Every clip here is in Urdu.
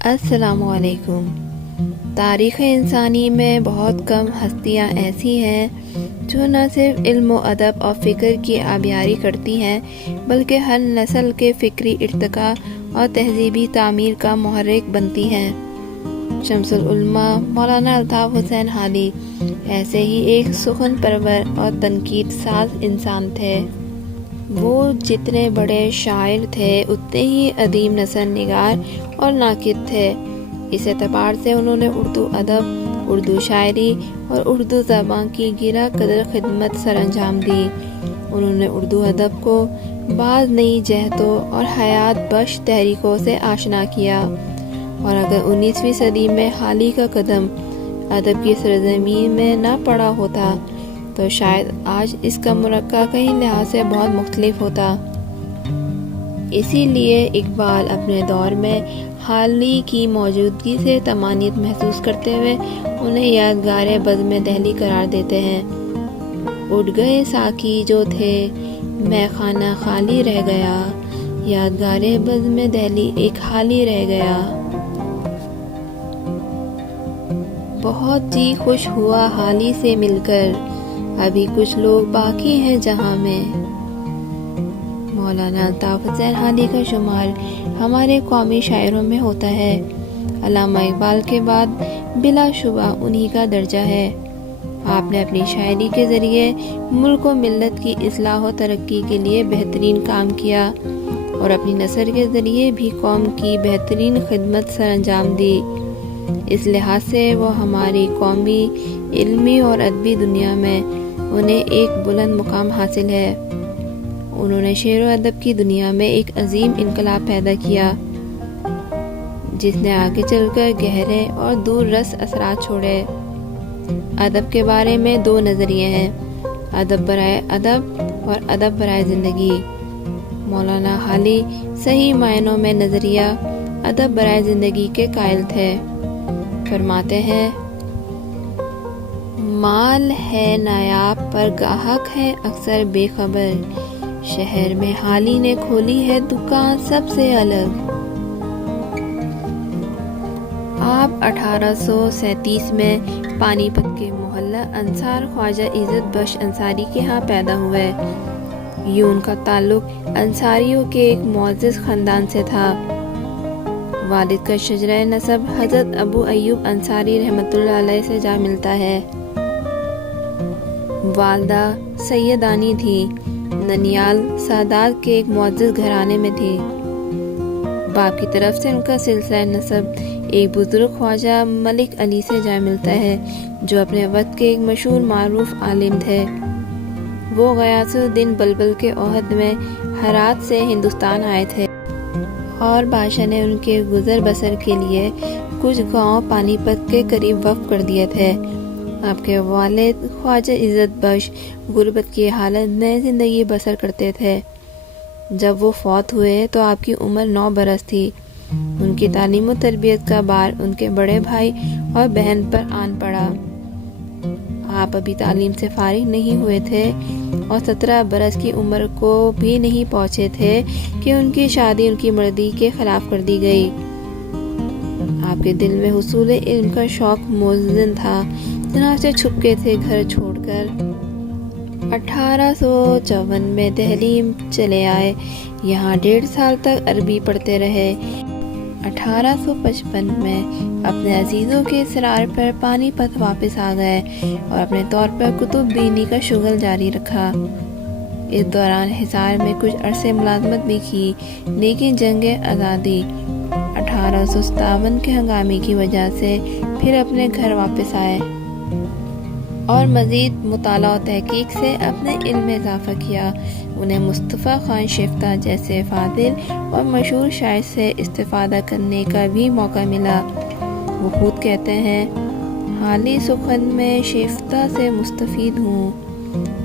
السلام علیکم۔ تاریخ انسانی میں بہت کم ہستیاں ایسی ہیں جو نہ صرف علم و ادب اور فکر کی آبیاری کرتی ہیں بلکہ ہر نسل کے فکری ارتقاء اور تہذیبی تعمیر کا محرک بنتی ہیں۔ شمس العلماء مولانا الطاف حسین حالی ایسے ہی ایک سخن پرور اور تنقید ساز انسان تھے۔ وہ جتنے بڑے شاعر تھے اتنے ہی عظیم نثر نگار اور ناقد تھے۔ اس اعتبار سے انہوں نے اردو ادب، اردو شاعری اور اردو زبان کی گراں قدر خدمت سر انجام دی۔ انہوں نے اردو ادب کو بعض نئی جہتوں اور حیات بخش تحریکوں سے آشنا کیا، اور اگر 19ویں صدی میں حالی کا قدم ادب کی سرزمین میں نہ پڑا ہوتا تو شاید آج اس کا مرقع کئی لحاظ سے بہت مختلف ہوتا۔ اسی لیے اقبال اپنے دور میں حالی کی موجودگی سے طمانینت محسوس کرتے ہوئے انہیں یادگار بزم دہلی قرار دیتے ہیں۔ اٹھ گئے ساقی جو تھے مے خانہ خالی رہ گیا، یادگار بزم دہلی ایک حالی رہ گیا۔ بہت جی خوش ہوا حالی سے مل کر، ابھی کچھ لوگ باقی ہیں جہاں میں۔ مولانا الطاف حسین حالی کا شمار ہمارے قومی شاعروں میں ہوتا ہے۔ علامہ اقبال کے بعد بلا شبہ انہی کا درجہ ہے۔ آپ نے اپنی شاعری کے ذریعے ملک و ملت کی اصلاح و ترقی کے لیے بہترین کام کیا، اور اپنی نثر کے ذریعے بھی قوم کی بہترین خدمت سر انجام دی۔ اس لحاظ سے وہ ہماری قومی، علمی اور ادبی دنیا میں انہیں ایک بلند مقام حاصل ہے۔ انہوں نے شعر و ادب کی دنیا میں ایک عظیم انقلاب پیدا کیا، جس نے آگے چل کر گہرے اور دور رس اثرات چھوڑے۔ ادب کے بارے میں دو نظریے ہیں، ادب برائے ادب اور ادب برائے زندگی۔ مولانا حالی صحیح معنوں میں نظریہ ادب برائے زندگی کے قائل تھے۔ فرماتے ہیں، مال ہے نایاب پر گاہک ہے اکثر بے خبر، شہر میں حالی نے کھولی ہے دکان سب سے الگ۔ آپ 1837 میں پانی پت کے محلہ انصار خواجہ عزت بخش انصاری کے ہاں پیدا ہوئے۔ یوں ان کا تعلق انصاریوں کے ایک معزز خاندان سے تھا۔ والد کا شجرہ نسب حضرت ابو ایوب انصاری رحمۃ اللہ علیہ سے جا ملتا ہے۔ والدہ سیدانی تھی، ننیال سادات کے ایک معزز گھرانے میں تھی۔ باپ کی طرف سے ان کا سلسلہ نسب ایک بزرگ خواجہ ملک علی سے جا ملتا ہے، جو اپنے وقت کے ایک مشہور معروف عالم تھے۔ وہ غیاث الدین بلبل کے عہد میں ہرات سے ہندوستان آئے تھے، اور بادشاہ نے ان کے گزر بسر کے لیے کچھ گاؤں پانی پت کے قریب وقف کر دیے تھے۔ آپ کے والد خواجہ عزت بخش غربت کی حالت میں زندگی بسر کرتے تھے۔ جب وہ فوت ہوئے تو آپ کی عمر 9 برس تھی۔ ان کی تعلیم و تربیت کا بار ان کے بڑے بھائی اور بہن پر آن پڑا۔ آپ ابھی تعلیم سے فارغ نہیں ہوئے تھے اور 17 برس کی عمر کو بھی نہیں پہنچے تھے کہ ان کی شادی ان کی مرضی کے خلاف کر دی گئی۔ آپ کے دل میں حصول علم کا شوق مزن تھا، چنانچہ چھپکے سے گھر چھوڑ کر 1854 میں دہلی چلے آئے۔ یہاں 1.5 سال تک عربی پڑھتے رہے۔ 1855 میں اپنے عزیزوں کے اصرار پر پانی پت واپس آ گئے اور اپنے طور پر کتب بینی کا شغل جاری رکھا۔ اس دوران حصار میں کچھ عرصے ملازمت بھی کی، لیکن جنگ آزادی 1857 کے ہنگامے کی وجہ سے پھر اپنے گھر واپس آئے اور مزید مطالعہ و تحقیق سے اپنے علم میں اضافہ کیا۔ انہیں مصطفیٰ خان شفتہ جیسے فاضل اور مشہور شاعر سے استفادہ کرنے کا بھی موقع ملا۔ وہ خود کہتے ہیں، حالی سخن میں شفتہ سے مستفید ہوں،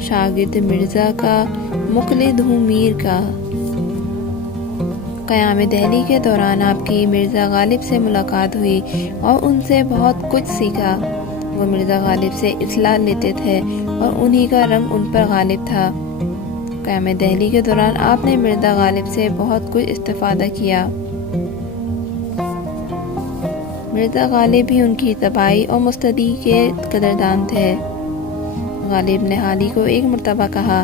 شاگرد مرزا کا مقلد ہوں میر کا۔ قیام دہلی کے دوران آپ کی مرزا غالب سے ملاقات ہوئی اور ان سے بہت کچھ سیکھا۔ وہ مرزا غالب سے اصلاح لیتے تھے اور انہی کا رنگ ان پر غالب تھا۔ قیام دہلی کے دوران آپ نے مرزا غالب سے بہت کچھ استفادہ کیا۔ مرزا غالب بھی ان کی تباہی اور مستدی کے قدردان تھے۔ غالب نے حالی کو ایک مرتبہ کہا،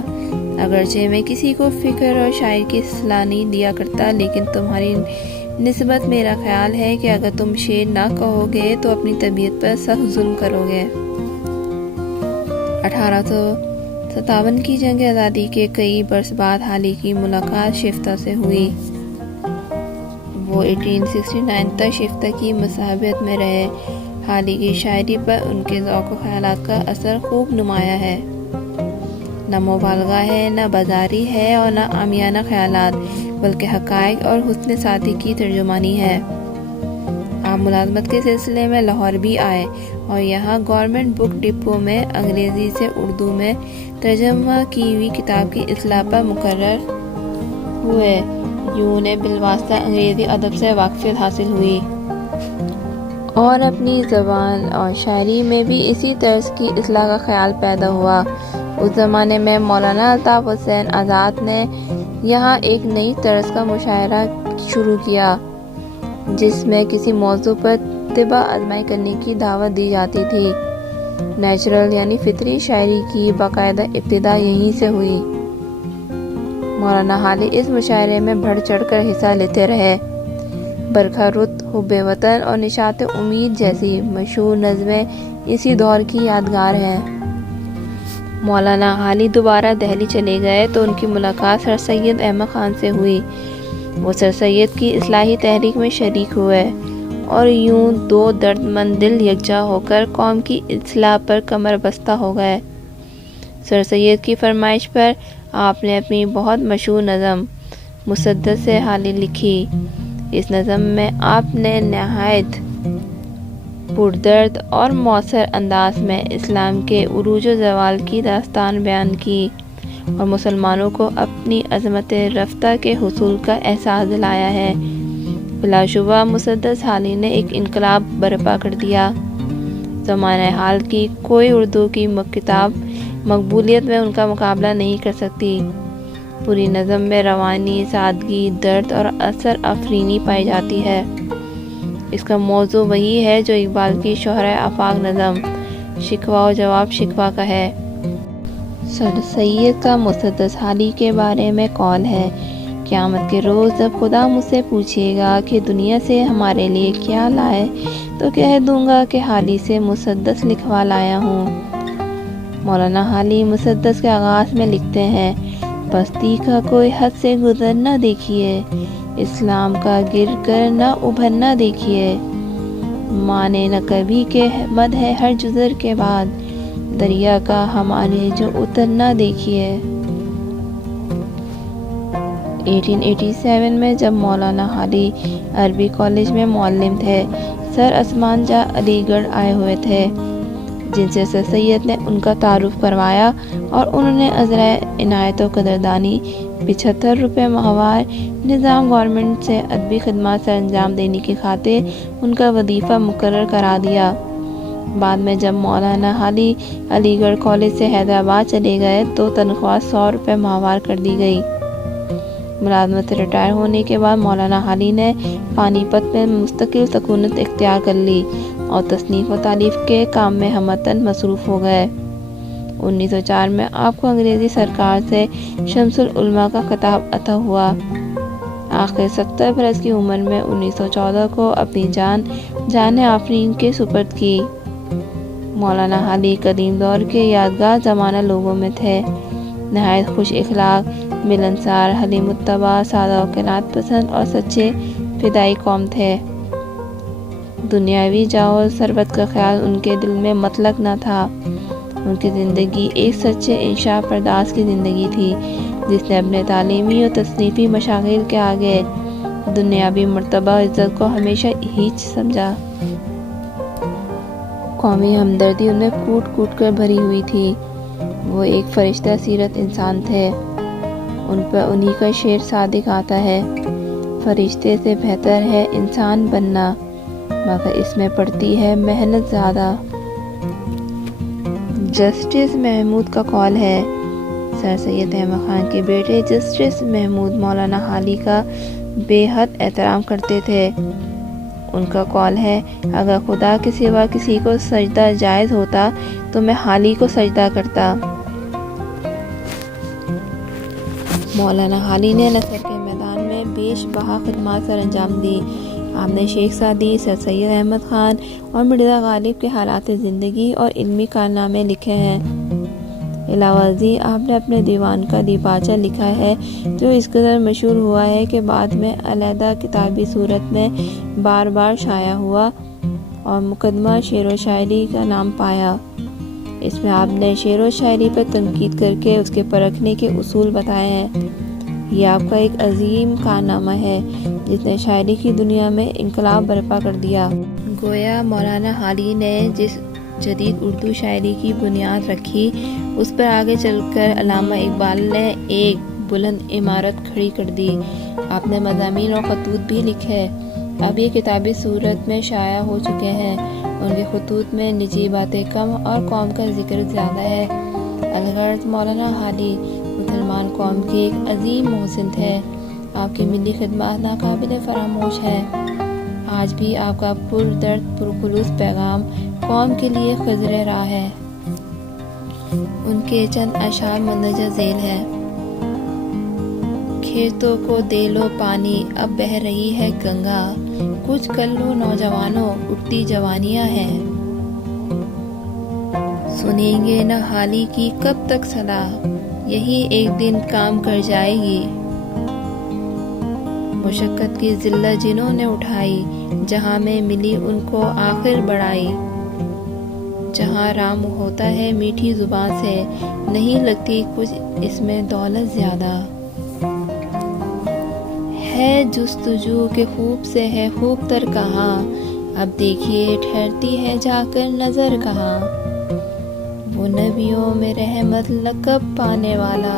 اگرچہ میں کسی کو فکر اور شاعر کی صلاح نہیں دیا کرتا، لیکن تمہاری نسبت میرا خیال ہے کہ اگر تم شعر نہ کہو گے تو اپنی طبیعت پر سخت ظلم کرو گے۔ 1857 کی جنگ آزادی کے کئی برس بعد حالی کی ملاقات شفتہ سے ہوئی۔ وہ 1869 تک شفتہ کی مصاحبت میں رہے۔ حالی کی شاعری پر ان کے ذوق و خیالات کا اثر خوب نمایاں ہے۔ نہ مبالغہ ہے، نہ بازاری ہے اور نہ عامیانہ خیالات، بلکہ حقائق اور حسن سادگی کی ترجمانی ہے۔ آپ ملازمت کے سلسلے میں لاہور بھی آئے اور یہاں گورنمنٹ بک ڈپو میں انگریزی سے اردو میں ترجمہ کی ہوئی کتاب کی اصلاح پر مقرر ہوئے۔ یوں انہیں بالواسطہ انگریزی ادب سے واقفیت حاصل ہوئی اور اپنی زبان اور شاعری میں بھی اسی طرز کی اصلاح کا خیال پیدا ہوا۔ اس زمانے میں مولانا الطاف حسین آزاد نے یہاں ایک نئی طرز کا مشاعرہ شروع کیا، جس میں کسی موضوع پر طبع آزمائی کرنے کی دعوت دی جاتی تھی۔ نیچرل یعنی فطری شاعری کی باقاعدہ ابتدا یہیں سے ہوئی۔ مولانا حالی اس مشاعرے میں بڑھ چڑھ کر حصہ لیتے رہے۔ برکھا رت، حب وطن اور نشاط امید جیسی مشہور نظمیں اسی دور کی یادگار ہیں۔ مولانا حالی دوبارہ دہلی چلے گئے تو ان کی ملاقات سر سید احمد خان سے ہوئی۔ وہ سر سید کی اصلاحی تحریک میں شریک ہوئے اور یوں دو درد مند دل یکجا ہو کر قوم کی اصلاح پر کمر بستہ ہو گئے۔ سر سید کی فرمائش پر آپ نے اپنی بہت مشہور نظم مسدس سے حالی لکھی۔ اس نظم میں آپ نے نہایت پردرد اور مؤثر انداز میں اسلام کے عروج و زوال کی داستان بیان کی اور مسلمانوں کو اپنی عظمت رفتہ کے حصول کا احساس دلایا ہے۔ بلا شبہ مسدس حالی نے ایک انقلاب برپا کر دیا۔ زمانہ حال کی کوئی اردو کی کتاب مقبولیت میں ان کا مقابلہ نہیں کر سکتی۔ پوری نظم میں روانی، سادگی، درد اور اثر آفرینی پائی جاتی ہے۔ اس کا موضوع وہی ہے جو اقبال کی شہرہ آفاق نظم شکوہ و جواب شکوہ کا ہے۔ سر سید کا مسدس حالی کے بارے میں قول ہے، قیامت کے روز جب خدا مجھ سے پوچھے گا کہ دنیا سے ہمارے لیے کیا لائے تو کہہ دوں گا کہ حالی سے مسدس لکھوا لایا ہوں۔ مولانا حالی مسدس کے آغاز میں لکھتے ہیں، پستی کا کوئی حد سے گزر نہ دیکھیے، اسلام کا گر کر نہ ابھرنا دیکھیے، مانے نہ کبھی کہ بد ہے ہر جزر کے بعد، دریا کا ہمارے جو اترنا دیکھیے۔ 1887 میں جب مولانا حالی عربی کالج میں معلم تھے، سر عثمان جاں علی گڑھ آئے ہوئے تھے، جن سے سر سید نے ان کا تعارف کروایا اور انہوں نے عذرائے عنایت و قدردانی 75 روپے ماہوار نظام گورنمنٹ سے ادبی خدمات سر انجام دینے کی خاطر ان کا وظیفہ مقرر کرا دیا۔ بعد میں جب مولانا حالی علی گڑھ کالج سے حیدرآباد چلے گئے تو تنخواہ 100 روپے ماہوار کر دی گئی۔ ملازمت سے ریٹائر ہونے کے بعد مولانا حالی نے پانی پت میں مستقل سکونت اختیار کر لی اور تصنیف و تالیف کے کام میں ہمتاً مصروف ہو گئے۔ 1904 میں آپ کو انگریزی سرکار سے شمس العلماء کا خطاب عطا ہوا۔ آخر 70 برس کی عمر میں 1914 کو اپنی جان آفرین کے سپرد کی۔ مولانا حالی قدیم دور کے یادگار زمانہ لوگوں میں تھے۔ نہایت خوش اخلاق، ملنسار، حلیم الطبع، سادہ و قناعت پسند اور سچے فدائی قوم تھے۔ دنیاوی جاہ و ثروت کا خیال ان کے دل میں مطلق نہ تھا۔ ان کی زندگی ایک سچے انشاء پرداز کی زندگی تھی، جس نے اپنے تعلیمی اور تصنیفی مشاغل کے آگے دنیاوی مرتبہ و عزت کو ہمیشہ ہیچ سمجھا۔ قومی ہمدردی ان میں کوٹ کوٹ کر بھری ہوئی تھی۔ وہ ایک فرشتہ سیرت انسان تھے۔ ان پر انہی کا شعر صادق آتا ہے، فرشتے سے بہتر ہے انسان بننا، مگر اس میں پڑتی ہے محنت زیادہ۔ جسٹس محمود کا قول ہے، سر سید احمد خان کے بیٹے جسٹس محمود مولانا حالی کا بے حد احترام کرتے تھے۔ ان کا قول ہے اگر خدا کے سوا کسی کو سجدہ جائز ہوتا تو میں حالی کو سجدہ کرتا۔ مولانا حالی نے نثر کے میدان میں بیش بہا خدمات سر انجام دی۔ آپ نے شیخ سعدی، سر سید احمد خان اور مرزا غالب کے حالات زندگی اور علمی کارنامے لکھے ہیں۔ علاوہ ازیں آپ نے اپنے دیوان کا دیباچہ لکھا ہے جو اس قدر مشہور ہوا ہے کہ بعد میں علیحدہ کتابی صورت میں بار بار شائع ہوا اور مقدمہ شعر و شاعری کا نام پایا۔ اس میں آپ نے شعر و شاعری پر تنقید کر کے اس کے پرکھنے کے اصول بتائے ہیں۔ یہ آپ کا ایک عظیم کارنامہ ہے جس نے شاعری کی دنیا میں انقلاب برپا کر دیا۔ گویا مولانا حالی نے جس جدید اردو شاعری کی بنیاد رکھی اس پر آگے چل کر علامہ اقبال نے ایک بلند عمارت کھڑی کر دی۔ آپ نے مضامین اور خطوط بھی لکھے، اب یہ کتابی صورت میں شائع ہو چکے ہیں۔ ان کے خطوط میں نجی باتیں کم اور قوم کا ذکر زیادہ ہے۔ الغرض مولانا حالی مسلمان قوم کی ایک عظیم محسن تھے۔ آپ کی ملی خدمات ناقابل فراموش ہے۔ آج بھی آپ کا پردرد پرخلوص پیغام قوم کے لیے خضر راہ ہے۔ ان کے چند اشعار مندرجہ ذیل ہیں۔ کھیتوں کو دے لو پانی اب بہہ رہی ہے گنگا، کچھ کر لو نوجوانوں اٹھتی جوانیاں ہیں۔ سنیں گے نہ حالی کی کب تک صلاح، یہی ایک دن کام کر جائے گی۔ مشقت کی ذلت جنہوں نے اٹھائی، جہاں میں ملی ان کو آخر بڑائی۔ جہاں رام ہوتا ہے میٹھی زبان سے، نہیں لگتی کچھ اس میں دولت زیادہ۔ ہے جستجو کہ خوب سے ہے خوب تر کہاں، اب دیکھیے ٹھہرتی ہے جا کر نظر کہاں۔ وہ نبیوں میں رحمت لقب پانے والا،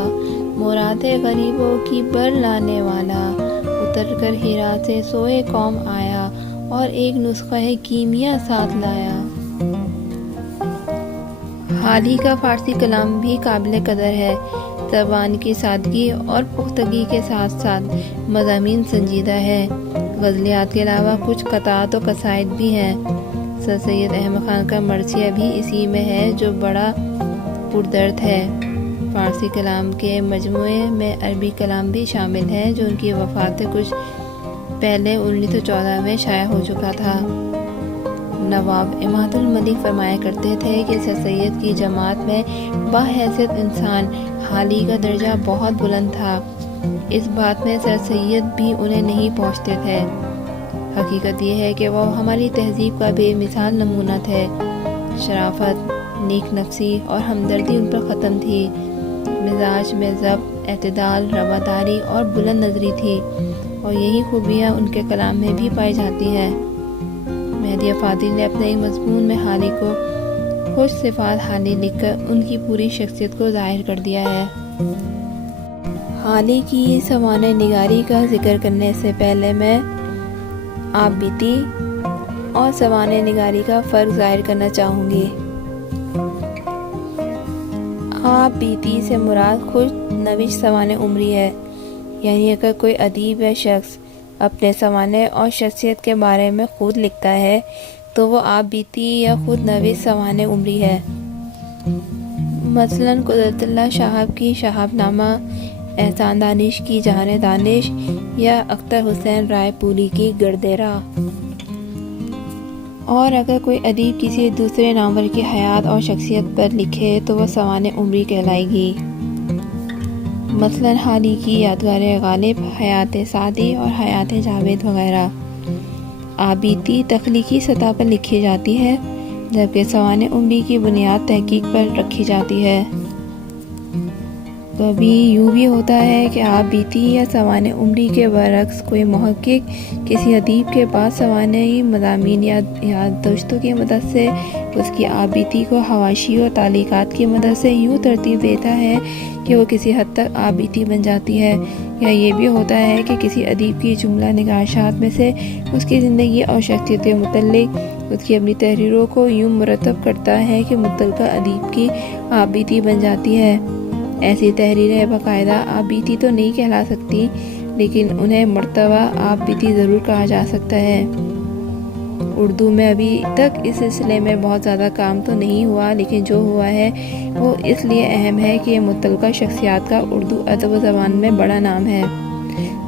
مراد غریبوں کی بر لانے والا، اتر کر ہیرا سے سوئے قوم آیا، اور ایک نسخہ کیمیا ساتھ لایا۔ حالی کا فارسی کلام بھی قابل قدر ہے۔ زبان کی سادگی اور پختگی کے ساتھ ساتھ مضامین سنجیدہ ہے۔ غزلیات کے علاوہ کچھ قطعات و قصائد بھی ہیں۔ سر سید احمد خان کا مرثیہ بھی اسی میں ہے جو بڑا پردرد ہے۔ فارسی کلام کے مجموعے میں عربی کلام بھی شامل ہے جو ان کی وفات سے کچھ پہلے 1914 میں شائع ہو چکا تھا۔ نواب عماد الملک فرمایا کرتے تھے کہ سر سید کی جماعت میں باحیثیت انسان حالی کا درجہ بہت بلند تھا۔ اس بات میں سر سید بھی انہیں نہیں پہنچتے تھے۔ حقیقت یہ ہے کہ وہ ہماری تہذیب کا بے مثال نمونہ تھے۔ شرافت، نیک نفسی اور ہمدردی ان پر ختم تھی۔ مزاج میں ضبط، اعتدال، رواداری اور بلند نظری تھی، اور یہی خوبیاں ان کے کلام میں بھی پائی جاتی ہیں۔ مہدی فاضل نے اپنے ایک مضمون میں حالی کو خوش صفات حالی لکھ کر ان کی پوری شخصیت کو ظاہر کر دیا ہے۔ حالی کی سوانح نگاری کا ذکر کرنے سے پہلے میں آپ بیتی اور سوانح نگاری کا فرق ظاہر کرنا چاہوں گی۔ آپ بیتی سے مراد خود نوش سوانح عمری ہے، یعنی اگر کوئی ادیب یا شخص اپنے سوانح اور شخصیت کے بارے میں خود لکھتا ہے تو وہ آپ بیتی یا خود نوش سوانح عمری ہے۔ مثلاً قدرت اللہ شہاب کی شہاب نامہ، احسان دانش کی جہان دانش، یا اختر حسین رائے پوری کی گرد راہ۔ اور اگر کوئی ادیب کسی دوسرے نامور کی حیات اور شخصیت پر لکھے تو وہ سوانح عمری کہلائے گی۔ مثلاً حالی کی یادگار غالب، حیات سعدی اور حیات جاوید وغیرہ۔ آبیتی تخلیقی سطح پر لکھی جاتی ہے، جبکہ سوانح عمری کی بنیاد تحقیق پر رکھی جاتی ہے۔ کبھی یوں بھی ہوتا ہے کہ آپ بیتی یا سوانح عمری کے برعکس کوئی محقق کسی ادیب کے پاس سوانحی مضامین یا یادداشتوں کی مدد سے اس کی آپ بیتی کو حواشی اور تعلیقات کی مدد سے یوں ترتیب دیتا ہے کہ وہ کسی حد تک آپ بیتی بن جاتی ہے۔ یا یہ بھی ہوتا ہے کہ کسی ادیب کی جملہ نگارشات میں سے اس کی زندگی اور شخصیت کے متعلق اس کی اپنی تحریروں کو یوں مرتب کرتا ہے کہ متعلقہ ادیب کی آپ بیتی بن جاتی ہے۔ ایسی تحریریں باقاعدہ آپ بیتی تو نہیں کہلا سکتی، لیکن انہیں مرتبہ آپ بیتی ضرور کہا جا سکتا ہے۔ اردو میں ابھی تک اس سلسلے میں بہت زیادہ کام تو نہیں ہوا، لیکن جو ہوا ہے وہ اس لیے اہم ہے کہ متعلقہ شخصیات کا اردو ادب و زبان میں بڑا نام ہے۔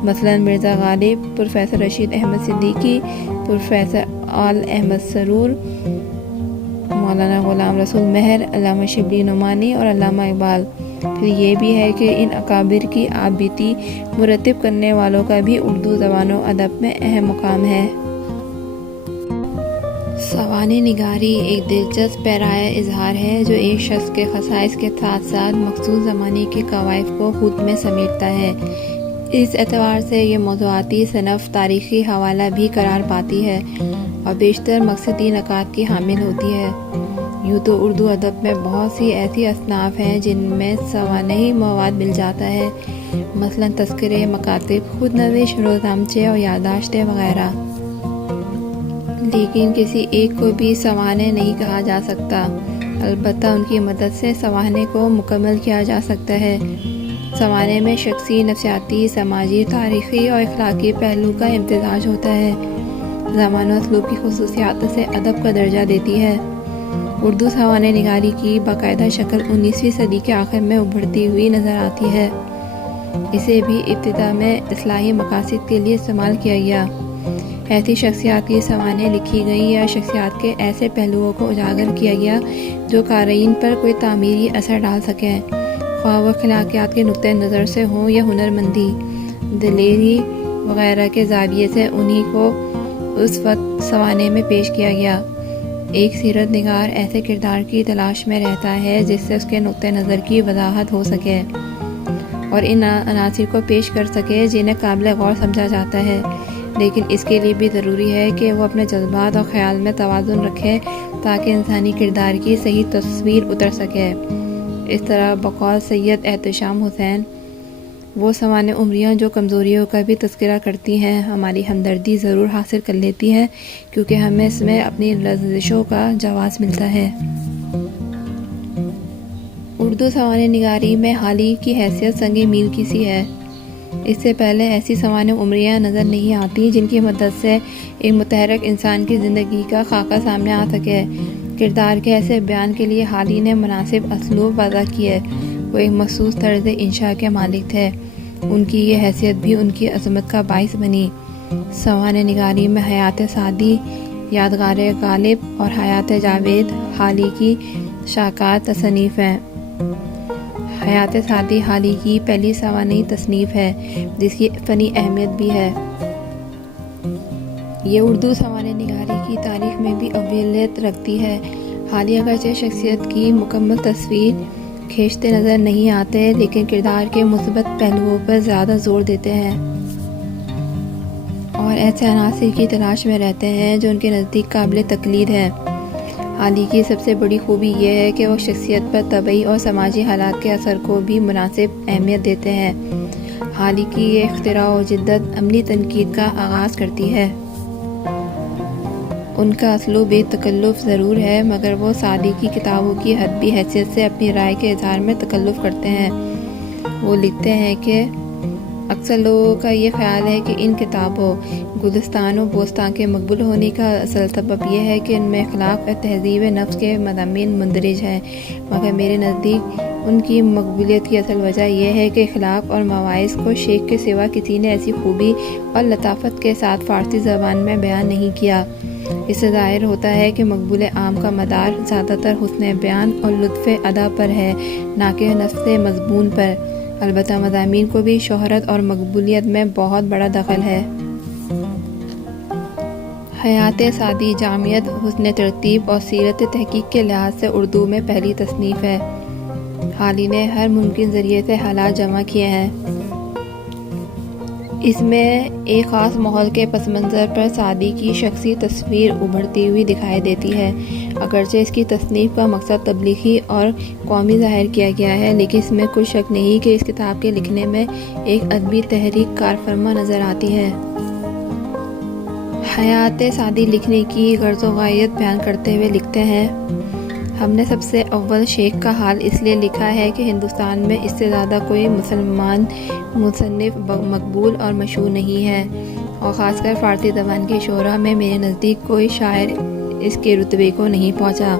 مثلا مرزا غالب، پروفیسر رشید احمد صدیقی، پروفیسر آل احمد سرور، مولانا غلام رسول مہر، علامہ شبلی نعمانی اور علامہ اقبال۔ پھر یہ بھی ہے کہ ان اکابر کی آپ بیتی مرتب کرنے والوں کا بھی اردو زبان و ادب میں اہم مقام ہے۔ سوانح نگاری ایک دلچسپ پیرایہ اظہار ہے جو ایک شخص کے خصائص کے ساتھ ساتھ مخصوص زمانے کے قوائف کو خود میں سمیٹتا ہے۔ اس اعتبار سے یہ موضوعاتی صنف تاریخی حوالہ بھی قرار پاتی ہے اور بیشتر مقصدی نکات کی حامل ہوتی ہے۔ یوں تو اردو ادب میں بہت سی ایسی اصناف ہیں جن میں سوانحی مواد مل جاتا ہے، مثلا تذکرے، مکاتب، خود نوشت، روزنامچے اور یادداشتیں وغیرہ، لیکن کسی ایک کو بھی سوانح نہیں کہا جا سکتا۔ البتہ ان کی مدد سے سوانح کو مکمل کیا جا سکتا ہے۔ سوانح میں شخصی، نفسیاتی، سماجی، تاریخی اور اخلاقی پہلو کا امتزاج ہوتا ہے۔ زبان و اسلوب کی خصوصیات سے ادب کا درجہ دیتی ہے۔ اردو سوانح نگاری کی باقاعدہ شکل 19ویں صدی کے آخر میں ابھرتی ہوئی نظر آتی ہے۔ اسے بھی ابتدا میں اصلاحی مقاصد کے لیے استعمال کیا گیا۔ ایسی شخصیات کی سوانح لکھی گئیں یا شخصیات کے ایسے پہلوؤں کو اجاگر کیا گیا جو قارئین پر کوئی تعمیری اثر ڈال سکیں، خواہ وہ اخلاقیات کے نقطۂ نظر سے ہوں یا ہنرمندی، دلیری وغیرہ کے زاویے سے انہی کو اس وقت سوانح میں پیش کیا گیا۔ ایک سیرت نگار ایسے کردار کی تلاش میں رہتا ہے جس سے اس کے نقطۂ نظر کی وضاحت ہو سکے اور ان عناصر کو پیش کر سکے جنہیں قابل غور سمجھا جاتا ہے، لیکن اس کے لیے بھی ضروری ہے کہ وہ اپنے جذبات اور خیال میں توازن رکھے تاکہ انسانی کردار کی صحیح تصویر اتر سکے۔ اس طرح بقول سید احتشام حسین، وہ سوانح عمریاں جو کمزوریوں کا بھی تذکرہ کرتی ہیں ہماری ہمدردی ضرور حاصل کر لیتی ہیں کیونکہ ہمیں اس میں اپنی لرزشوں کا جواز ملتا ہے۔ اردو سوانح نگاری میں حالی کی حیثیت سنگ میل کی سی ہے۔ اس سے پہلے ایسی سوانح عمریاں نظر نہیں آتی جن کی مدد سے ایک متحرک انسان کی زندگی کا خاکہ سامنے آ سکے۔ کردار کے ایسے بیان کے لیے حالی نے مناسب اسلوب وضع کیے۔ وہ ایک مخصوص طرز انشاء کے مالک تھے۔ ان کی یہ حیثیت بھی ان کی عظمت کا باعث بنی۔ سوانح نگاری میں حیات سعدی، یادگار غالب اور حیات جاوید حالی کی شاکار تصنیف ہیں۔ حیات سعدی حالی کی پہلی سوانحی تصنیف ہے جس کی فنی اہمیت بھی ہے۔ یہ اردو سوانح نگاری کی تاریخ میں بھی اولویت رکھتی ہے۔ حالی اگرچہ شخصیت کی مکمل تصویر کھینچتے نظر نہیں آتے لیکن کردار کے مثبت پہلوؤں پر زیادہ زور دیتے ہیں اور ایسے عناصر کی تلاش میں رہتے ہیں جو ان کے نزدیک قابل تقلید ہیں۔ حالی کی سب سے بڑی خوبی یہ ہے کہ وہ شخصیت پر طبعی اور سماجی حالات کے اثر کو بھی مناسب اہمیت دیتے ہیں۔ حالی کی یہ اختراع و جدت عملی تنقید کا آغاز کرتی ہے۔ ان کا اسلوب بے تکلف ضرور ہے مگر وہ سعدی کی کتابوں کی حدبی حیثیت سے اپنی رائے کے اظہار میں تکلف کرتے ہیں۔ وہ لکھتے ہیں کہ اکثر لوگوں کا یہ خیال ہے کہ ان کتابوں گلستان و بوستان کے مقبول ہونے کا اصل سبب یہ ہے کہ ان میں اخلاق اور تہذیب نفس کے مضامین مندرج ہیں، مگر میرے نزدیک ان کی مقبولیت کی اصل وجہ یہ ہے کہ اخلاق اور مواعظ کو شیخ کے سوا کسی نے ایسی خوبی اور لطافت کے ساتھ فارسی زبان میں بیان نہیں کیا۔ اس سے ظاہر ہوتا ہے کہ مقبول عام کا مدار زیادہ تر حسن بیان اور لطف ادا پر ہے، نہ کہ نفس مضمون پر۔ البتہ مضامین کو بھی شہرت اور مقبولیت میں بہت بڑا دخل ہے۔ حیات سعدی جامعیت، حسن ترتیب اور سیرت تحقیق کے لحاظ سے اردو میں پہلی تصنیف ہے۔ حالی نے ہر ممکن ذریعے سے حالات جمع کیے ہیں۔ اس میں ایک خاص ماحول کے پس منظر پر سعدی کی شخصی تصویر ابھرتی ہوئی دکھائی دیتی ہے۔ اگرچہ اس کی تصنیف کا مقصد تبلیغی اور قومی ظاہر کیا گیا ہے لیکن اس میں کوئی شک نہیں کہ اس کتاب کے لکھنے میں ایک ادبی تحریک کار فرما نظر آتی ہے۔ حیات سعدی لکھنے کی غرض و غایت بیان کرتے ہوئے لکھتے ہیں، ہم نے سب سے اول شیخ کا حال اس لیے لکھا ہے کہ ہندوستان میں اس سے زیادہ کوئی مسلمان مصنف مقبول اور مشہور نہیں ہے اور خاص کر فارسی زبان کے شعراء میں میرے نزدیک کوئی شاعر اس کے رتبے کو نہیں پہنچا۔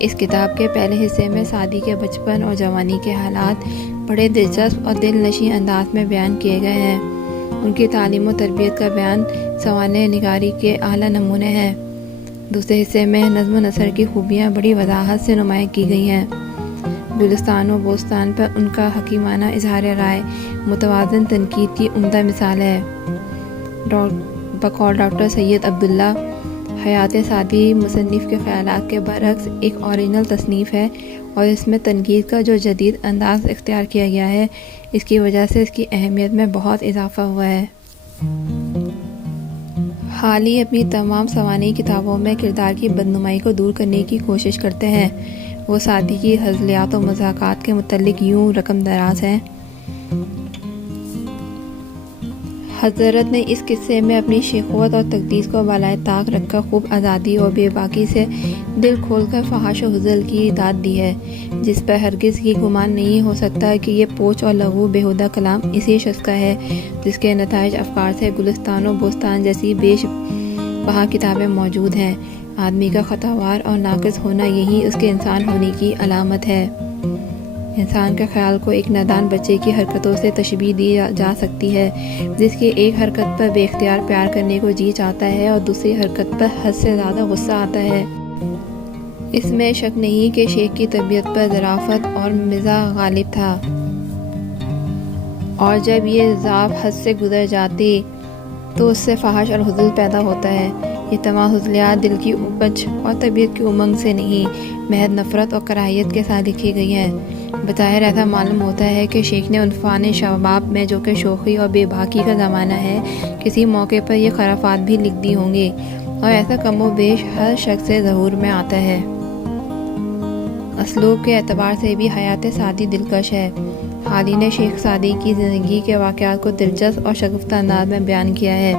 اس کتاب کے پہلے حصے میں سعدی کے بچپن اور جوانی کے حالات بڑے دلچسپ اور دل نشیں انداز میں بیان کیے گئے ہیں۔ ان کی تعلیم و تربیت کا بیان سوانح نگاری کے اعلیٰ نمونے ہیں۔ دوسرے حصے میں نظم و نثر کی خوبیاں بڑی وضاحت سے نمایاں کی گئی ہیں۔ گلستان و بوستان پر ان کا حکیمانہ اظہار رائے متوازن تنقید کی عمدہ مثال ہے۔ بقول ڈاکٹر سید عبداللہ، حیات سعدی مصنف کے خیالات کے برعکس ایک اوریجنل تصنیف ہے، اور اس میں تنقید کا جو جدید انداز اختیار کیا گیا ہے، اس کی وجہ سے اس کی اہمیت میں بہت اضافہ ہوا ہے۔ حالی اپنی تمام سوانح کتابوں میں کردار کی بدنمائی کو دور کرنے کی کوشش کرتے ہیں۔ وہ سعدی کی ہزلیات و مضحکات کے متعلق یوں رقم دراز ہیں۔ حضرت نے اس قصے میں اپنی شیخوت اور تقدیس کو بالائے طاق رکھ کر خوب آزادی اور بے باکی سے دل کھول کر فحش و ہزل کی داد دی ہے، جس پر ہرگز یہ گمان نہیں ہو سکتا کہ یہ پوچھ اور لغو بیہودہ کلام اسی شخص کا ہے جس کے نتائج افکار سے گلستان و بوستان جیسی بیش بہا کتابیں موجود ہیں۔ آدمی کا خطاوار اور ناقص ہونا یہی اس کے انسان ہونے کی علامت ہے۔ انسان کے خیال کو ایک نادان بچے کی حرکتوں سے تشبیہ دی جا سکتی ہے، جس کی ایک حرکت پر بے اختیار پیار کرنے کو جی چاہتا ہے اور دوسری حرکت پر حد سے زیادہ غصہ آتا ہے۔ اس میں شک نہیں کہ شیخ کی طبیعت پر ظرافت اور مزاح غالب تھا، اور جب یہ ضعف حد سے گزر جاتی تو اس سے فحش اور ہزل پیدا ہوتا ہے۔ یہ تمام ہزلیات دل کی اپج اور طبیعت کی امنگ سے نہیں، محض نفرت اور کراہیت کے ساتھ لکھی گئی ہیں۔ بظاہر ایسا معلوم ہوتا ہے کہ شیخ نے عنفان شباب میں، جو کہ شوخی اور بے باکی کا زمانہ ہے، کسی موقع پر یہ خرافات بھی لکھ دی ہوں گی، اور ایسا کم و بیش ہر شخص سے ظہور میں آتا ہے۔ اسلوب کے اعتبار سے بھی حیات سعدی دلکش ہے۔ حالی نے شیخ سعدی کی زندگی کے واقعات کو دلچسپ اور شگفتہ انداز میں بیان کیا ہے۔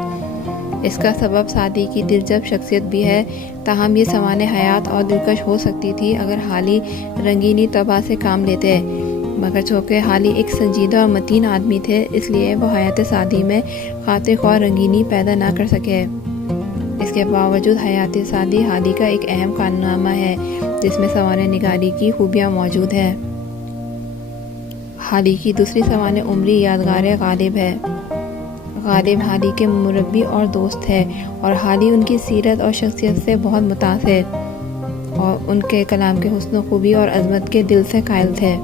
اس کا سبب سعدی کی دلچسپ شخصیت بھی ہے، تاہم یہ سوانح حیات اور دلکش ہو سکتی تھی اگر حالی رنگینی طبع سے کام لیتے، مگر چونکہ حالی ایک سنجیدہ اور متین آدمی تھے، اس لیے وہ حیات سعدی میں خاطر خواہ رنگینی پیدا نہ کر سکے۔ اس کے باوجود حیات سعدی حالی کا ایک اہم کارنامہ ہے، جس میں سوانح نگاری کی خوبیاں موجود ہیں۔ حالی کی دوسری سوانح عمری یادگار غالب ہے۔ غالب حالی کے مربی اور دوست ہے، اور حالی ان کی سیرت اور شخصیت سے بہت متاثر اور ان کے کلام کے حسن و خوبی اور عظمت کے دل سے قائل تھے۔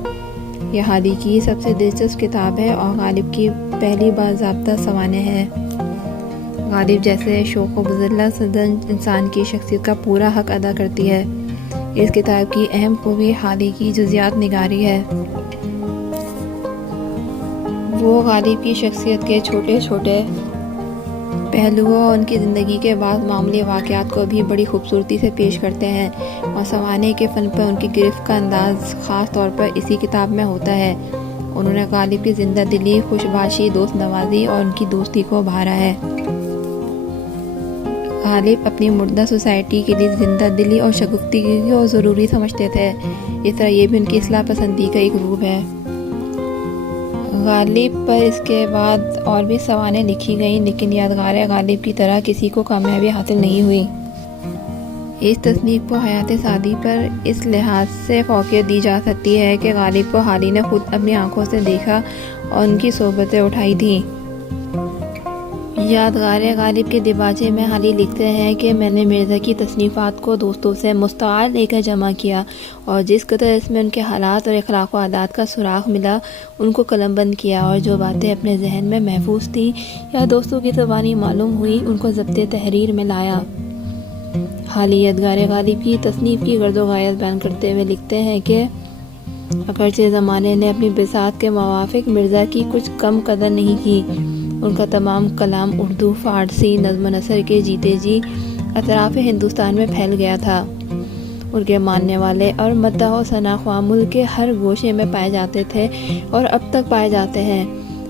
یہ حالی کی سب سے دلچسپ کتاب ہے اور غالب کی پہلی باضابطہ سوانح ہے۔ غالب جیسے شوخ و بزدل سدن انسان کی شخصیت کا پورا حق ادا کرتی ہے۔ اس کتاب کی اہم خوبی حالی کی جزیات نگاری ہے۔ وہ غالب کی شخصیت کے چھوٹے چھوٹے پہلوؤں اور ان کی زندگی کے بعض معمولی واقعات کو بھی بڑی خوبصورتی سے پیش کرتے ہیں، اور سوانح کے فن پر ان کی گرفت کا انداز خاص طور پر اسی کتاب میں ہوتا ہے۔ انہوں نے غالب کی زندہ دلی، خوش باشی، دوست نوازی اور ان کی دوستی کو ابھارا ہے۔ غالب اپنی مردہ سوسائٹی کے لیے زندہ دلی اور شگفتگی کو ضروری سمجھتے تھے، اس طرح یہ بھی ان کی اصلاح پسندی کا ایک روپ ہے۔ غالب پر اس کے بعد اور بھی سوانح لکھی گئیں، لیکن یادگار غالب کی طرح کسی کو کامیابی حاصل نہیں ہوئی۔ اس تصنیف کو حیات سعدی پر اس لحاظ سے فوقیت دی جا سکتی ہے کہ غالب کو حالی نے خود اپنی آنکھوں سے دیکھا اور ان کی صحبتیں اٹھائی تھیں۔ یادگار غالب کے دیباچے میں حالی لکھتے ہیں کہ میں نے مرزا کی تصنیفات کو دوستوں سے مستعار لے کر جمع کیا، اور جس قدر اس میں ان کے حالات اور اخلاق و عادات کا سراغ ملا ان کو قلم بند کیا، اور جو باتیں اپنے ذہن میں محفوظ تھیں یا دوستوں کی زبانی معلوم ہوئی ان کو ضبط تحریر میں لایا۔ حالی یادگار غالب کی تصنیف کی غرض و غایت بیان کرتے ہوئے لکھتے ہیں کہ اگرچہ زمانے نے اپنی بساط کے موافق مرزا کی کچھ کم قدر نہیں کی، ان کا تمام کلام اردو، فارسی، نظم و نثر کے جیتے جی اطراف ہندوستان میں پھیل گیا تھا۔ ان کے ماننے والے اور مداح و ثنا خواہ ملک کے ہر گوشے میں پائے جاتے تھے اور اب تک پائے جاتے ہیں۔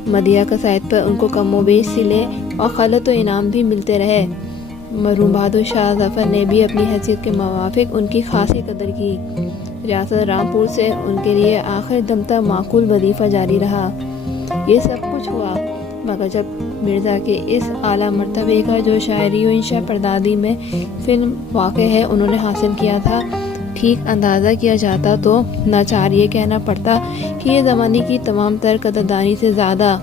مدیح قصائد پر ان کو کم و بیش صلے اور خلعت و انعام بھی ملتے رہے۔ مرحوم بہادر شاہ ظفر نے بھی اپنی حیثیت کے موافق ان کی خاصی قدر کی۔ ریاست رامپور سے ان کے لیے آخر دم تک معقول وظیفہ جاری رہا۔ یہ سب کچھ ہوا مگر جب مرزا کے اس اعلیٰ مرتبے کا جو شاعری و انشا پردادی میں فلم واقع ہے انہوں نے حاصل کیا تھا ٹھیک اندازہ کیا جاتا تو ناچار یہ کہنا پڑتا کہ یہ زمانے کی تمام تر قدردانی سے زیادہ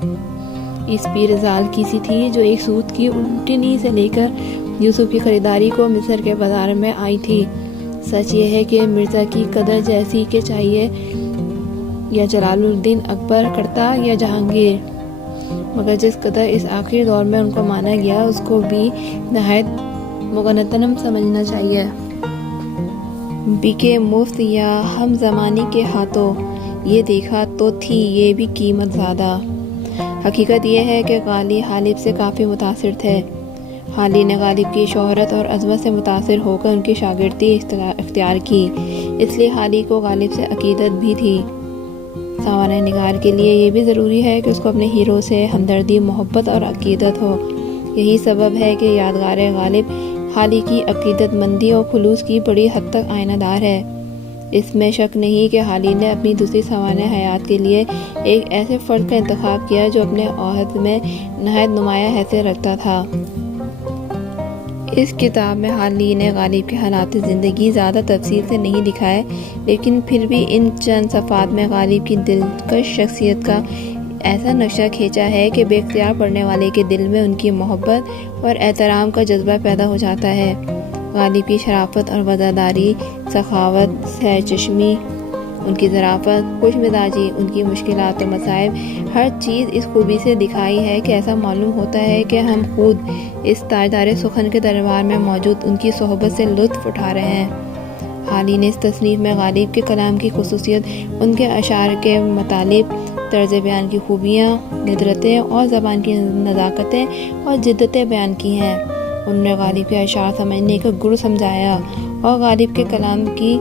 اس پیر زال کی سی تھی جو ایک سوت کی الٹنی سے لے کر یوسف کی خریداری کو مصر کے بازار میں آئی تھی۔ سچ یہ ہے کہ مرزا کی قدر جیسی کہ چاہیے یا جلال الدین اکبر کرتا یا جہانگیر، مگر جس قدر اس آخری دور میں ان کو مانا گیا اس کو بھی نہایت مغنتنم سمجھنا چاہیے۔ بکے مفت یا ہم زمانے کے ہاتھوں، یہ دیکھا تو تھی یہ بھی قیمت زیادہ۔ حقیقت یہ ہے کہ غالی غالب سے کافی متاثر تھے۔ حالی نے غالب کی شہرت اور عظمت سے متاثر ہو کر ان کی شاگردی اختیار کی، اس لیے حالی کو غالب سے عقیدت بھی تھی۔ سوانح نگار کے لیے یہ بھی ضروری ہے کہ اس کو اپنے ہیرو سے ہمدردی، محبت اور عقیدت ہو۔ یہی سبب ہے کہ یادگار غالب حالی کی عقیدت مندی اور خلوص کی بڑی حد تک آئینہ دار ہے۔ اس میں شک نہیں کہ حالی نے اپنی دوسری سوانح حیات کے لیے ایک ایسے فرد کا انتخاب کیا جو اپنے عہد میں نہایت نمایاں حیثیت رکھتا تھا۔ اس کتاب میں حالی نے غالب کے حالات زندگی زیادہ تفصیل سے نہیں دکھائے، لیکن پھر بھی ان چند صفحات میں غالب کی دلکش شخصیت کا ایسا نقشہ کھینچا ہے کہ بے اختیار پڑھنے والے کے دل میں ان کی محبت اور احترام کا جذبہ پیدا ہو جاتا ہے۔ غالب کی شرافت اور وفاداری، سخاوت، سیر چشمی، ان کی ظرافت، خوش مزاجی، ان کی مشکلات و مصائب، ہر چیز اس خوبی سے دکھائی ہے کہ ایسا معلوم ہوتا ہے کہ ہم خود اس تاجدار سخن کے دربار میں موجود ان کی صحبت سے لطف اٹھا رہے ہیں۔ حالی نے اس تصنیف میں غالب کے کلام کی خصوصیت، ان کے اشعار کے مطالب، طرز بیان کی خوبیاں، ندرتیں اور زبان کی نزاکتیں اور جدتیں بیان کی ہیں۔ انہوں نے غالب کے اشعار سمجھنے کا گر سمجھایا اور غالب کے کلام کی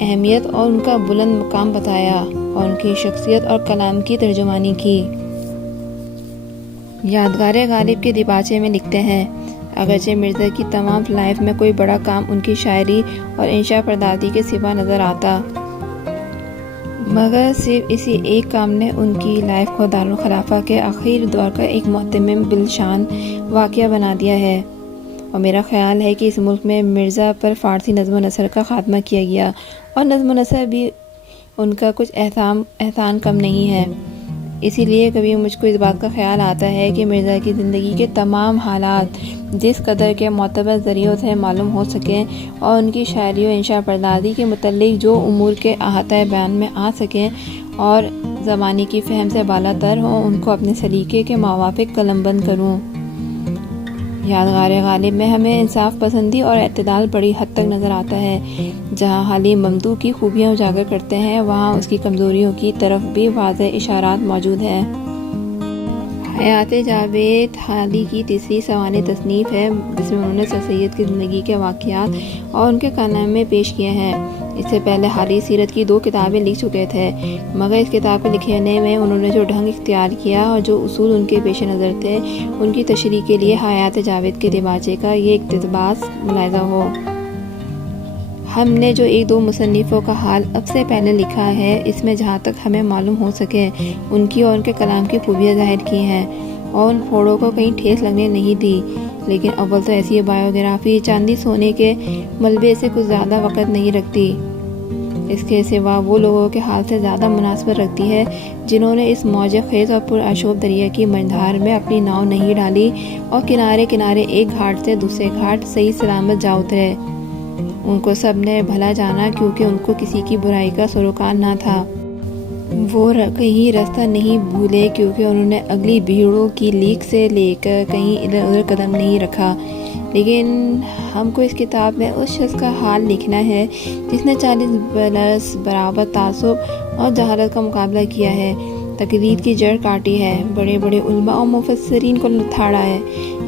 اہمیت اور ان کا بلند مقام بتایا اور ان کی شخصیت اور کلام کی ترجمانی کی۔ یادگار غالب کے دیباچے میں لکھتے ہیں، اگرچہ مرزا کی تمام لائف میں کوئی بڑا کام ان کی شاعری اور انشا پردادی کے سوا نظر آتا، مگر صرف اسی ایک کام نے ان کی لائف کو دارالخلافہ کے آخری دور کا ایک مہتمم بالشان واقعہ بنا دیا ہے۔ اور میرا خیال ہے کہ اس ملک میں مرزا پر فارسی نظم و نثر کا خاتمہ کیا گیا، اور نظم و نثر بھی ان کا کچھ احسان کم نہیں ہے۔ اسی لیے کبھی مجھ کو اس بات کا خیال آتا ہے کہ مرزا کی زندگی کے تمام حالات جس قدر کے معتبر ذریعوں سے معلوم ہو سکیں اور ان کی شاعری و انشا پردازی کے متعلق جو امور کے احاطہ بیان میں آ سکیں اور زمانے کی فہم سے بالا تر ہوں، ان کو اپنے سلیقے کے موافق قلم بند کروں۔ یادگار غالب میں ہمیں انصاف پسندی اور اعتدال بڑی حد تک نظر آتا ہے۔ جہاں حالی ممدوح کی خوبیاں اجاگر کرتے ہیں، وہاں اس کی کمزوریوں کی طرف بھی واضح اشارات موجود ہیں۔ حیات جاوید حالی کی تیسری سوانح تصنیف ہے جس میں انہوں نے سر سید کی زندگی کے واقعات اور ان کے کارنامے پیش کیے ہیں۔ اس سے پہلے حالی سیرت کی 2 کتابیں لکھ چکے تھے، مگر اس کتاب کے لکھنے میں انہوں نے جو ڈھنگ اختیار کیا اور جو اصول ان کے پیش نظر تھے، ان کی تشریح کے لیے حیات جاوید کے دیباچے کا یہ اقتباس ملاحظہ ہو۔ ہم نے جو 1-2 مصنفوں کا حال اب سے پہلے لکھا ہے، اس میں جہاں تک ہمیں معلوم ہو سکے ان کی اور ان کے کلام کی خوبیاں ظاہر کی ہیں اور ان پھوڑوں کو کہیں ٹھیس لگنے نہیں دی، لیکن اول تو ایسی بایوگرافی چاندی سونے کے ملبے سے کچھ زیادہ وقت نہیں رکھتی، اس کے سوا وہ لوگوں کے حال سے زیادہ مناسبت رکھتی ہے جنہوں نے اس موج خیز اور پرآشوب دریا کی مجھدھار میں اپنی ناؤ نہیں ڈالی اور کنارے کنارے ایک گھاٹ سے دوسرے گھاٹ صحیح سلامت جا اترے۔ ان کو سب نے بھلا جانا کیونکہ ان کو کسی کی برائی کا سروکار نہ تھا۔ وہ کہیں راستہ نہیں بھولے کیونکہ انہوں نے اگلی بھیڑوں کی لیک سے لے کر کہیں ادھر ادھر قدم نہیں رکھا۔ لیکن ہم کو اس کتاب میں اس شخص کا حال لکھنا ہے جس نے 40 برس برابر تعصب اور جہالت کا مقابلہ کیا ہے، تقلید کی جڑ کاٹی ہے، بڑے بڑے علماء اور مفسرین کو لتھاڑا ہے،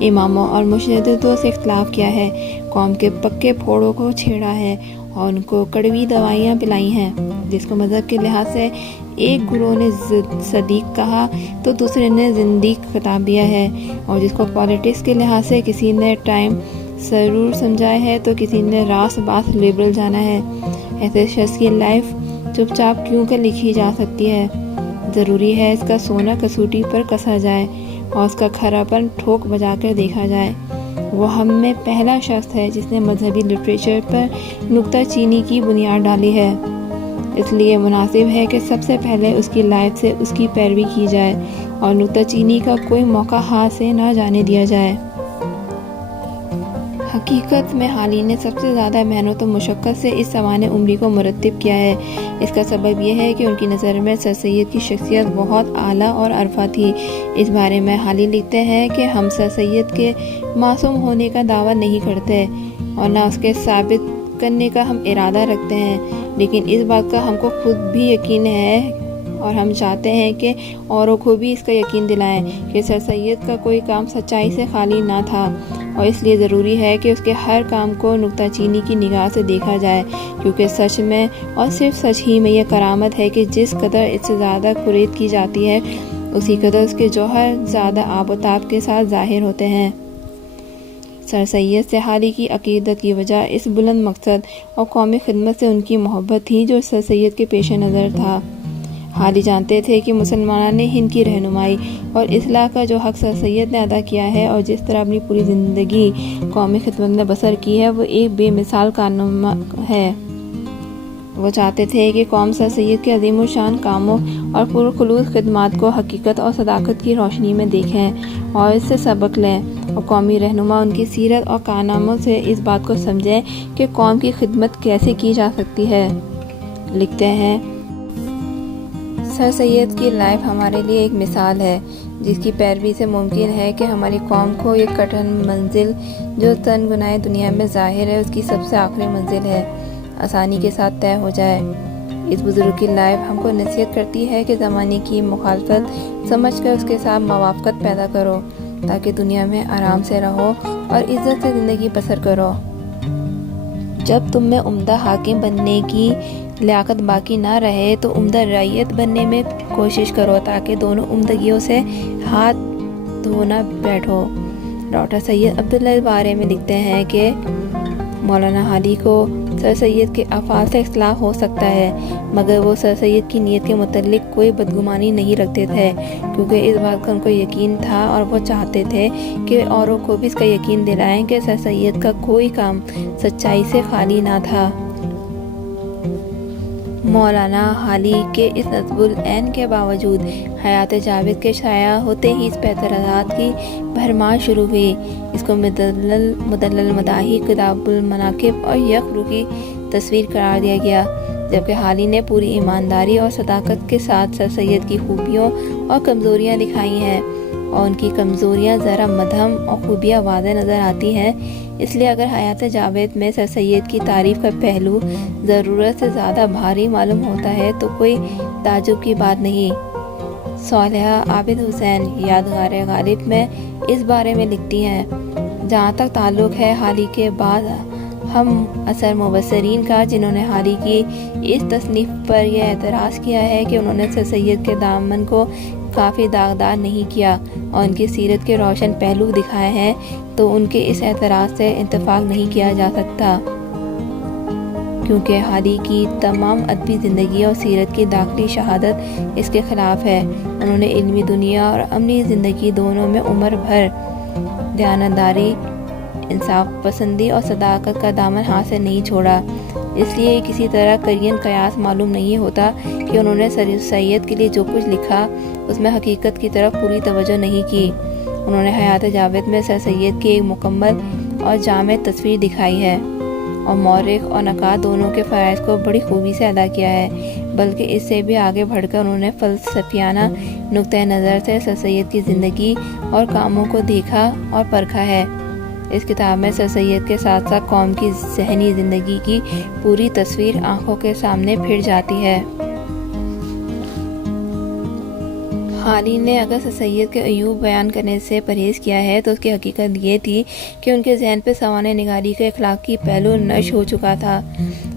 اماموں اور مجتہدوں سے اختلاف کیا ہے، قوم کے پکے پھوڑوں کو چھیڑا ہے اور ان کو کڑوی دوائیاں پلائی ہیں، جس کو مذہب کے لحاظ سے ایک گروہ نے صدیق کہا تو دوسرے نے زندیق خطاب دیا ہے، اور جس کو پالیٹکس کے لحاظ سے کسی نے ٹائم سرور سمجھایا ہے تو کسی نے راست باس لیبرل جانا ہے۔ ایسے شخص کی لائف چپ چاپ کیوں کر لکھی جا سکتی ہے؟ ضروری ہے اس کا سونا کسوٹی پر کسا جائے، اور اس کا کھراپن ٹھوک بجا کر دیکھا جائے۔ وہ ہم میں پہلا شخص ہے جس نے مذہبی لٹریچر پر نکتہ چینی کی بنیاد ڈالی ہے، اس لیے مناسب ہے کہ سب سے پہلے اس کی لائف سے اس کی پیروی کی جائے اور نکتہ چینی کا کوئی موقع ہاتھ سے نہ جانے دیا جائے۔ حقیقت میں حالی نے سب سے زیادہ محنت و مشقت سے اس سوانح عمری کو مرتب کیا ہے۔ اس کا سبب یہ ہے کہ ان کی نظر میں سر سید کی شخصیت بہت اعلیٰ اور عرفہ تھی۔ اس بارے میں حالی لکھتے ہیں کہ ہم سر سید کے معصوم ہونے کا دعویٰ نہیں کرتے اور نہ اس کے ثابت کرنے کا ہم ارادہ رکھتے ہیں، لیکن اس بات کا ہم کو خود بھی یقین ہے اور ہم چاہتے ہیں کہ اوروں کو بھی اس کا یقین دلائیں کہ سر سید کا کوئی کام سچائی سے خالی نہ تھا، اور اس لیے ضروری ہے کہ اس کے ہر کام کو نکتہ چینی کی نگاہ سے دیکھا جائے، کیونکہ سچ میں اور صرف سچ ہی میں یہ کرامت ہے کہ جس قدر اس سے زیادہ قرید کی جاتی ہے اسی قدر اس کے جوہر زیادہ آب و تاب کے ساتھ ظاہر ہوتے ہیں۔ سر سید سے حالی کی عقیدت کی وجہ اس بلند مقصد اور قومی خدمت سے ان کی محبت تھی جو سر سید کے پیش نظر تھا۔ حالی جانتے تھے کہ مسلمانوں نے ہند کی رہنمائی اور اصلاح کا جو حق سر سید نے ادا کیا ہے اور جس طرح اپنی پوری زندگی قومی خدمت میں بسر کی ہے وہ ایک بے مثال کارنامہ ہے۔ وہ چاہتے تھے کہ قوم سر سید کے عظیم الشان کاموں اور پرخلوص خدمات کو حقیقت اور صداقت کی روشنی میں دیکھیں اور اس سے سبق لیں، اور قومی رہنما ان کی سیرت اور کارناموں سے اس بات کو سمجھیں کہ قوم کی خدمت کیسے کی جا سکتی ہے۔ لکھتے ہیں، سر سید کی لائف ہمارے لیے ایک مثال ہے جس کی پیروی سے ممکن ہے کہ ہماری قوم کو یہ کٹھن منزل جو تنگنائے دنیا میں ظاہر ہے اس کی سب سے آخری منزل ہے، آسانی کے ساتھ طے ہو جائے۔ اس بزرگ کی لائف ہم کو نصیحت کرتی ہے کہ زمانے کی مخالفت سمجھ کر اس کے ساتھ موافقت پیدا کرو تاکہ دنیا میں آرام سے رہو اور عزت سے زندگی بسر کرو۔ جب تم میں عمدہ حاکم بننے کی لیاقت باقی نہ رہے تو عمدہ رعیت بننے میں کوشش کرو تاکہ دونوں عمدگیوں سے ہاتھ دھونا بیٹھو۔ ڈاکٹر سید عبداللہ اس بارے میں لکھتے ہیں کہ مولانا حالی کو سر سید کے افعال سے اختلاف ہو سکتا ہے مگر وہ سر سید کی نیت کے متعلق کوئی بدگمانی نہیں رکھتے تھے، کیونکہ اس بات کا ان کو یقین تھا اور وہ چاہتے تھے کہ اوروں کو بھی اس کا یقین دلائیں کہ سر سید کا کوئی کام سچائی سے خالی نہ تھا۔ مولانا حالی کے اس نصب العین کے باوجود حیات جاوید کے شائع ہوتے ہی اس پہ اعتراضات کی بھرمار شروع ہوئی۔ اس کو مدلل مداحی، کتاب المناقب اور یک روحی تصویر قرار دیا گیا، جبکہ حالی نے پوری ایمانداری اور صداقت کے ساتھ سر سید کی خوبیوں اور کمزوریاں دکھائی ہیں، اور ان کی کمزوریاں ذرا مدھم اور خوبیاں واضح نظر آتی ہیں۔ اس لیے اگر حیات جاوید میں سر سید کی تعریف کا پہلو ضرورت سے زیادہ بھاری معلوم ہوتا ہے تو کوئی تعجب کی بات نہیں۔ صالحہ عابد حسین یادگار غالب میں اس بارے میں لکھتی ہیں، جہاں تک تعلق ہے حالی کے بعد ہم اثر مبصرین کا، جنہوں نے حالی کی اس تصنیف پر یہ اعتراض کیا ہے کہ انہوں نے سر سید کے دامن کو کافی داغدار نہیں کیا اور ان کی سیرت کے روشن پہلو دکھائے ہیں، تو ان کے اس اعتراض سے اتفاق نہیں کیا جا سکتا، کیونکہ حالی کی تمام ادبی زندگی اور سیرت کی داخلی شہادت اس کے خلاف ہے۔ انہوں نے علمی دنیا اور عملی زندگی دونوں میں عمر بھر دیانتداری، انصاف پسندی اور صداقت کا دامن ہاتھ سے نہیں چھوڑا۔ اس لیے کسی طرح قرین قیاس معلوم نہیں ہوتا کہ انہوں نے سر سید کے لیے جو کچھ لکھا اس میں حقیقت کی طرف پوری توجہ نہیں کی۔ انہوں نے حیات جاوید میں سر سید کی ایک مکمل اور جامع تصویر دکھائی ہے اور مورخ اور نقاد دونوں کے فرائض کو بڑی خوبی سے ادا کیا ہے، بلکہ اس سے بھی آگے بڑھ کر انہوں نے فلسفیانہ نقطۂ نظر سے سر سید کی زندگی اور کاموں کو دیکھا اور پرکھا ہے۔ اس کتاب میں سر سید کے ساتھ ساتھ قوم کی ذہنی زندگی کی پوری تصویر آنکھوں کے سامنے پھر جاتی ہے۔ حالی نے اگر سر سید کے عیوب بیان کرنے سے پرہیز کیا ہے تو اس کی حقیقت یہ تھی کہ ان کے ذہن پہ سوانح نگاری کا اخلاقی پہلو نشر ہو چکا تھا۔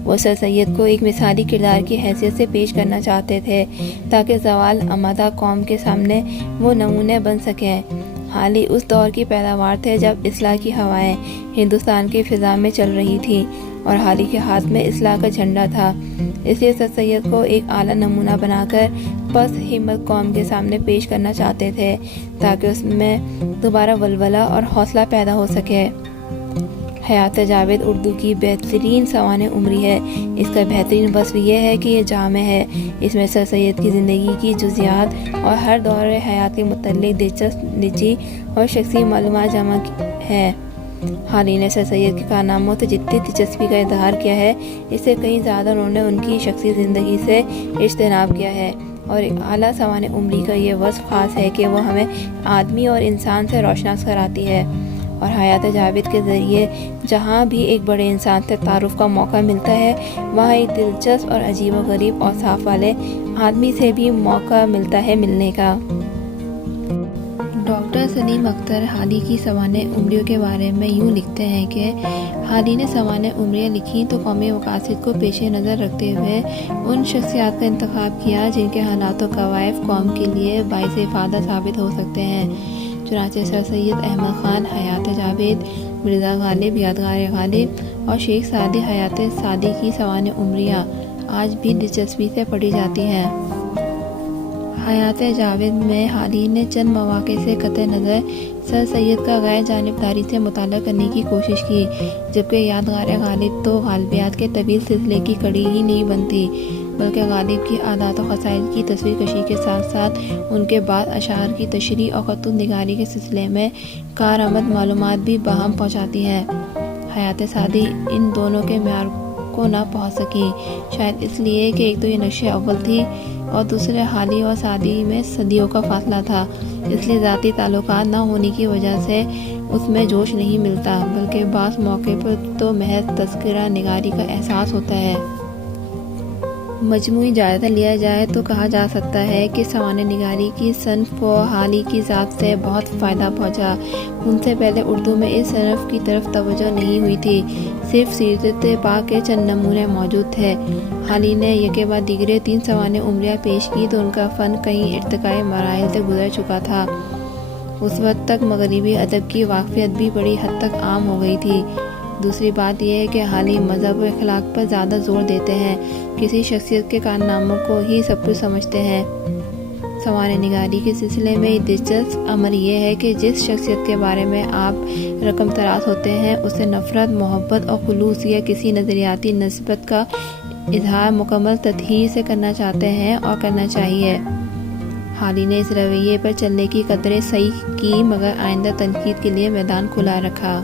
وہ سر سید کو ایک مثالی کردار کی حیثیت سے پیش کرنا چاہتے تھے تاکہ زوال آمدہ قوم کے سامنے وہ نمونے بن سکیں۔ حالی اس دور کی پیداوار تھے جب اصلاح کی ہوائیں ہندوستان کی فضا میں چل رہی تھیں اور حالی کے ہاتھ میں اصلاح کا جھنڈا تھا، اس لیے سر سید کو ایک اعلیٰ نمونہ بنا کر پس ہمت قوم کے سامنے پیش کرنا چاہتے تھے تاکہ اس میں دوبارہ ولولہ اور حوصلہ پیدا ہو سکے۔ حیات جاوید اردو کی بہترین سوانح عمری ہے۔ اس کا بہترین وصف یہ ہے کہ یہ جامع ہے، اس میں سر سید کی زندگی کی جزیات اور ہر دور حیات کے متعلق دلچسپ نجی اور شخصی معلومات جمع ہے۔ حالی نے سر سید کے کارناموں سے جتنی دلچسپی کا اظہار کیا ہے، اس سے کہیں زیادہ انہوں نے ان کی شخصی زندگی سے اجتناب کیا ہے، اور ایک اعلیٰ سوانح عمری کا یہ وصف خاص ہے کہ وہ ہمیں آدمی اور انسان سے روشناس کراتی ہے، اور حیات جاوید کے ذریعے جہاں بھی ایک بڑے انسان سے تعارف کا موقع ملتا ہے، وہاں ایک دلچسپ اور عجیب و غریب اوصاف والے آدمی سے بھی موقع ملتا ہے ملنے کا۔ ڈاکٹر سلیم اختر حالی کی سوانح عمریوں کے بارے میں یوں لکھتے ہیں کہ حالی نے سوانح عمریاں لکھی تو قومی مقاصد کو پیش نظر رکھتے ہوئے ان شخصیات کا انتخاب کیا جن کے حالات و کوائف قوم کے لیے باعث افادہ ثابت ہو سکتے ہیں۔ چنانچہ سر سید احمد خان حیات جاوید، مرزا غالب یادگار غالب اور شیخ سعدی حیات سعدی کی سوانح عمریاں آج بھی دلچسپی سے پڑھی جاتی ہیں۔ حیات جاوید میں حالی نے چند مواقع سے قطع نظر سر سید کا غیر جانبداری سے مطالعہ کرنے کی کوشش کی، جبکہ یادگار غالب تو غالبیات کے طویل سلسلے کی کڑی ہی نہیں بنتی، بلکہ غالب کی عادات و خصائص کی تصویر کشی کے ساتھ ساتھ ان کے بعد اشعار کی تشریح اور خط نگاری کے سلسلے میں کارآمد معلومات بھی باہم پہنچاتی ہیں۔ حیات سعدی ان دونوں کے معیار کو نہ پہنچ سکی، شاید اس لیے کہ ایک تو یہ نقش اول تھی اور دوسرے حالی اور سعدی میں صدیوں کا فاصلہ تھا، اس لیے ذاتی تعلقات نہ ہونے کی وجہ سے اس میں جوش نہیں ملتا، بلکہ بعض موقع پر تو محض تذکرہ نگاری کا احساس ہوتا ہے۔ مجموعی جائزہ لیا جائے تو کہا جا سکتا ہے کہ سوانح نگاری کی صنف کو حالی کی ذات سے بہت فائدہ پہنچا۔ ان سے پہلے اردو میں اس صنف کی طرف توجہ نہیں ہوئی تھی، صرف سیرت پاک کے چند نمونے موجود تھے۔ حالی نے یکے بعد دیگرے 3 سوانح عمریاں پیش کی تو ان کا فن کئی ارتقائی مراحل سے گزر چکا تھا۔ اس وقت تک مغربی ادب کی واقفیت بھی بڑی حد تک عام ہو گئی تھی۔ دوسری بات یہ ہے کہ حالی مذہب و اخلاق پر زیادہ زور دیتے ہیں، کسی شخصیت کے کارناموں کو ہی سب کچھ سمجھتے ہیں۔ سوانح نگاری کے سلسلے میں دلچسپ امر یہ ہے کہ جس شخصیت کے بارے میں آپ رقم تراز ہوتے ہیں، اسے نفرت، محبت اور خلوص یا کسی نظریاتی نسبت کا اظہار مکمل تطہیر سے کرنا چاہتے ہیں اور کرنا چاہیے۔ حالی نے اس رویے پر چلنے کی قدرے صحیح کی، مگر آئندہ تنقید کے لیے میدان کھلا رکھا۔